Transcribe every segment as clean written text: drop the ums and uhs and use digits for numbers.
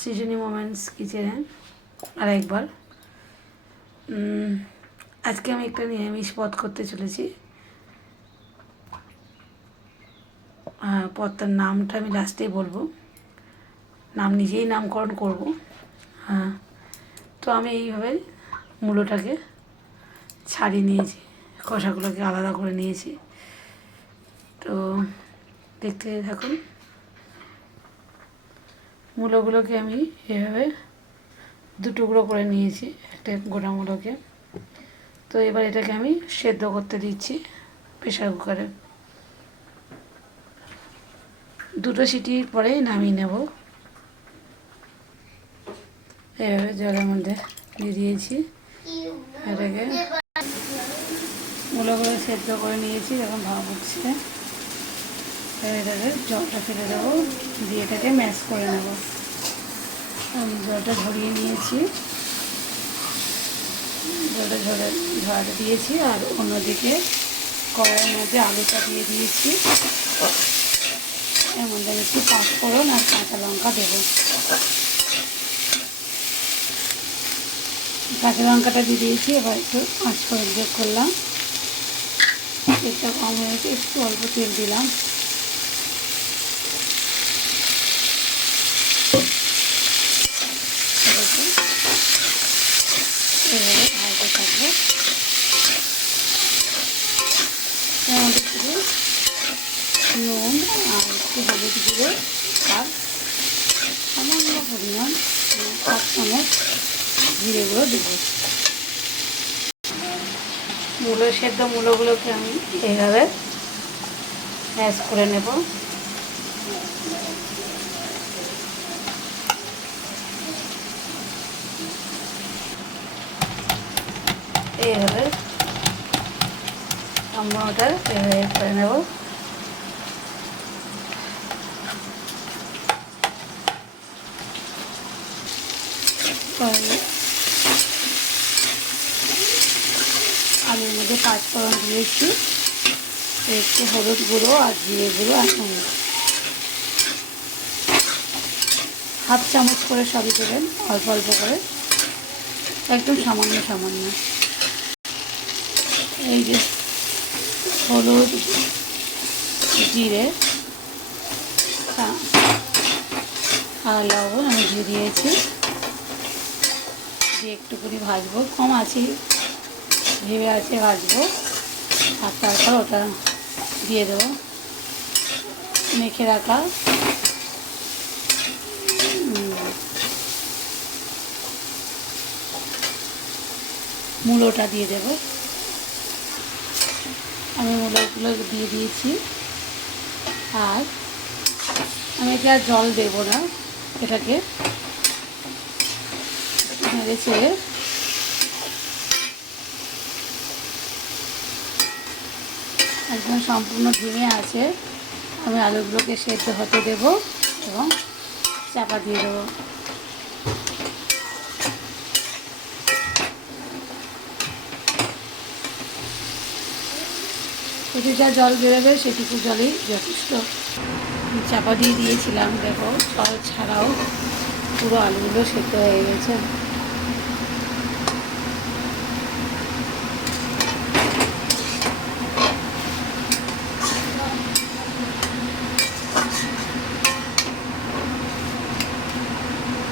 সৃজনী moments কিচেনে আরেকবার। আজকে আমি একটা নিরামিষ পদ করতে চলেছি। পদটার নামটা আমি লাস্টেই বলবো, নিজেই নামকরণ করব। হ্যাঁ, তো আমি এইভাবে মূলোটাকে ছাড়িয়ে নিয়েছি, খোসাগুলোকে আলাদা করে নিয়েছি। তো দেখতে থাকুন। মূলোগুলোকে আমি এভাবে টুকরো করে নিয়েছি, একটা গোটা মূলোকে। তো এবার এটাকে আমি সেদ্ধ করতে দিচ্ছি প্রেশার কুকারে। 2টো সিটির পরেই নামিয়ে নেব। এভাবে জলের মধ্যে দিয়ে দিয়েছি। এটাকে মূলোগুলো সেদ্ধ করে নিয়েছি, এখন ভাব উঠছে। এটাকে জলটা ফেলে দেবো, দিয়ে এটাকে ম্যাশ করে নেব। জলটা ঝরিয়ে নিয়েছি, জলটা ঝরাতে দিয়েছি। আর অন্যদিকে কড়াইয়ের মধ্যে আলুটা দিয়ে দিয়েছি। এর মধ্যে আমি একটু পাঁচফোড়ন আর কাঁচা লঙ্কা দেবো। কাঁচা লঙ্কাটা দিয়ে দিয়েছি, এবার একটু পাঁচফোড়ন যোগ করলাম। তেলটা কম হয়েছে, একটু অল্প তেল দিলাম। এভাবে ভাজতে থাকবো। এর মধ্যে শুধু নুন আর একটু হলুদ গুঁড়ো আর সামান্য পরিমাণ 1 চামচ জিরে গুঁড়ো দেবো। মূলোগুলোকে আমি এইভাবে ম্যাশ করে নেব। এইভাবে সম্পূর্ণটা এইভাবে করে নেব। আলুর মধ্যে পাঁচফোড়ন দিয়েছি, একটু হলুদ গুঁড়ো আর জিরে গুঁড়ো আর হাফ চামচ করে সবই দেবেন, অল্প অল্প করে, একদম সামান্য সামান্য। এই যে হলুদ, জিরে আর লবণ আমি দিয়ে দিয়েছি, দিয়ে একটুখানি ভাজবো। কম আছি ভেবে আছে ভাজবো। আর তারপর ওটা দিয়ে দেবো মেখে রাখা মূলোটা দিয়ে দেব। আমি মূলোগুলো দিয়ে দিয়েছি। আর আমি এটা আর জল দেবো না, এটাকে নেড়ে চেড়ে একদম সম্পূর্ণ ধিমে আছে আমি আলুগুলোকে সেদ্ধ হতে দেব এবং চাপা দিয়ে দেবো। কিছুটা জল বেরোবে, সেটুকু জলেই যথেষ্ট। চাপা দিয়ে দিয়েছিলাম, দেখো জল ছাড়াও পুরো আলুগুলো সেদ্ধ হয়ে গেছে।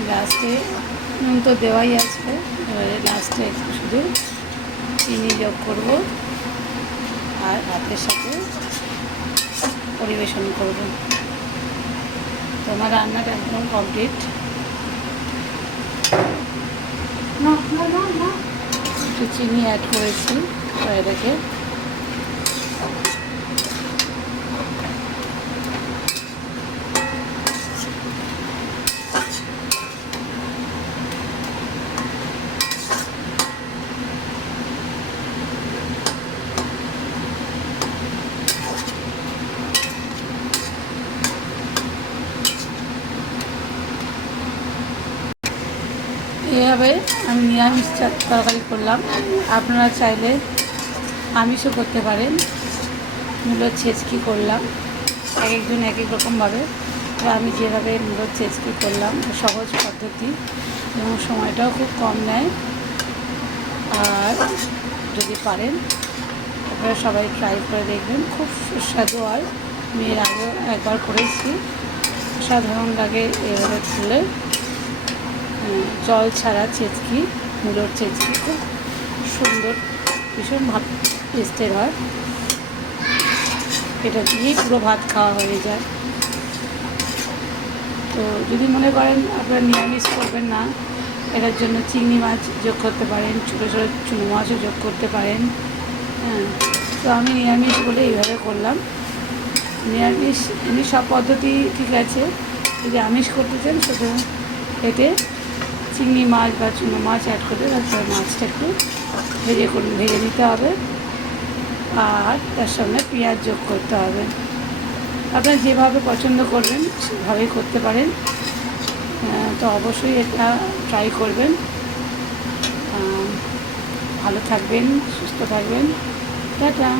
লাস্টে নুন তো দেওয়াই আছে, এবারে লাস্টে একটু শুধু চিনি যোগ করবো আর ভাতের সাথে পরিবেশন করব। তোমার রান্নাটা একদম কমপ্লিট। একটু চিনি অ্যাড করেছি, এটাকে এইভাবে আমি নিরামিষ তরকারি করলাম। আপনারা চাইলে আমিষও করতে পারেন। মূলোর ছেচকি করলাম, এক একজন এক এক রকমভাবে তো আমি যেভাবে মুলোর চেচকি করলাম, সহজ পদ্ধতি এবং সময়টাও খুব কম নেয়। আর যদি পারেন আপনারা সবাই ট্রাই করে দেখবেন, খুব সুস্বাদু হয়। মেয়ের আগেও একবার করেছি, সাধারণ লাগে। এভাবে তুলে জল ছাড়া চেচকি, মুলোর চেচকি খুব সুন্দর, ভীষণ টেস্টের হয়। এটা দিয়েই পুরো ভাত খাওয়া হয়ে যায়। তো যদি মনে করেন আপনারা নিরামিষ করবেন না, এটার জন্য চিংড়ি মাছ যোগ করতে পারেন, ছোটো ছোটো চুনো মাছও যোগ করতে পারেন। হ্যাঁ, তো আমি নিরামিষ বলে এইভাবে করলাম। নিরামিষ এমনি সব পদ্ধতি ঠিক আছে, যদি আমিষ করতে চান শুধু এতে চিংড়ি মাছ বা চুনো মাছ অ্যাড করে তারপরে মাছটা একটু ভেজে নিতে হবে। আর তার সঙ্গে পেঁয়াজ যোগ করতে হবে। আপনারা যেভাবে পছন্দ করবেন সেভাবেই করতে পারেন। তো অবশ্যই এটা ট্রাই করবেন। ভালো থাকবেন, সুস্থ থাকবেন। টাটা।